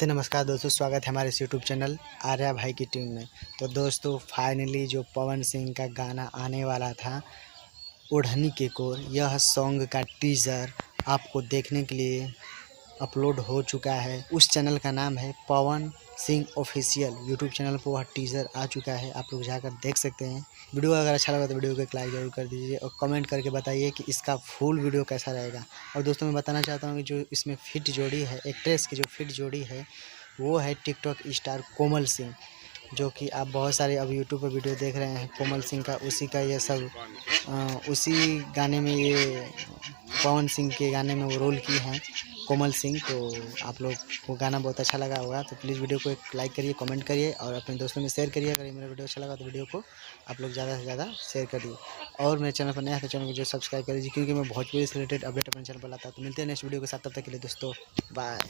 नमस्ते नमस्कार दोस्तों, स्वागत है हमारे इस यूट्यूब चैनल आर्या भाई की टीम में। तो दोस्तों फाइनली जो पवन सिंह का गाना आने वाला था ओढ़नी के कोर, यह सॉन्ग का टीज़र आपको देखने के लिए अपलोड हो चुका है। उस चैनल का नाम है Pawan Singh official. YouTube channel पर वह टीज़र आ चुका है, आप लोग जाकर देख सकते हैं। वीडियो अगर अच्छा लगा तो वीडियो को एक लाइक जरूर कर दीजिए और कमेंट करके बताइए कि इसका फुल वीडियो कैसा रहेगा। और दोस्तों मैं बताना चाहता हूँ कि जो इसमें फिट जोड़ी है, एक्ट्रेस की जो फिट जोड़ी है वो है टिकटॉक स्टार कोमल सिंह, जो कि आप बहुत सारे अब यूट्यूब पर वीडियो देख रहे हैं कोमल सिंह का। उसी का ये सब उसी गाने में ये पवन सिंह के गाने में वो रोल की हैं कोमल सिंह। तो आप लोग को गाना बहुत अच्छा लगा होगा, तो प्लीज़ वीडियो को एक लाइक करिए, कमेंट करिए और अपने दोस्तों में शेयर करिए। अगर ये मेरा वीडियो अच्छा लगा तो वीडियो को आप लोग ज़्यादा से ज़्यादा शेयर करिए। और मेरे चैनल पर नया है तो चैनल को जो सब्सक्राइब कर लीजिए, क्योंकि मैं भोजपुरी से रिलेटेड अपडेट अपने चैनल पर लाता हूँ। तो मिलते हैं नेक्स्ट वीडियो के साथ, तब तक के लिए दोस्तों बाय।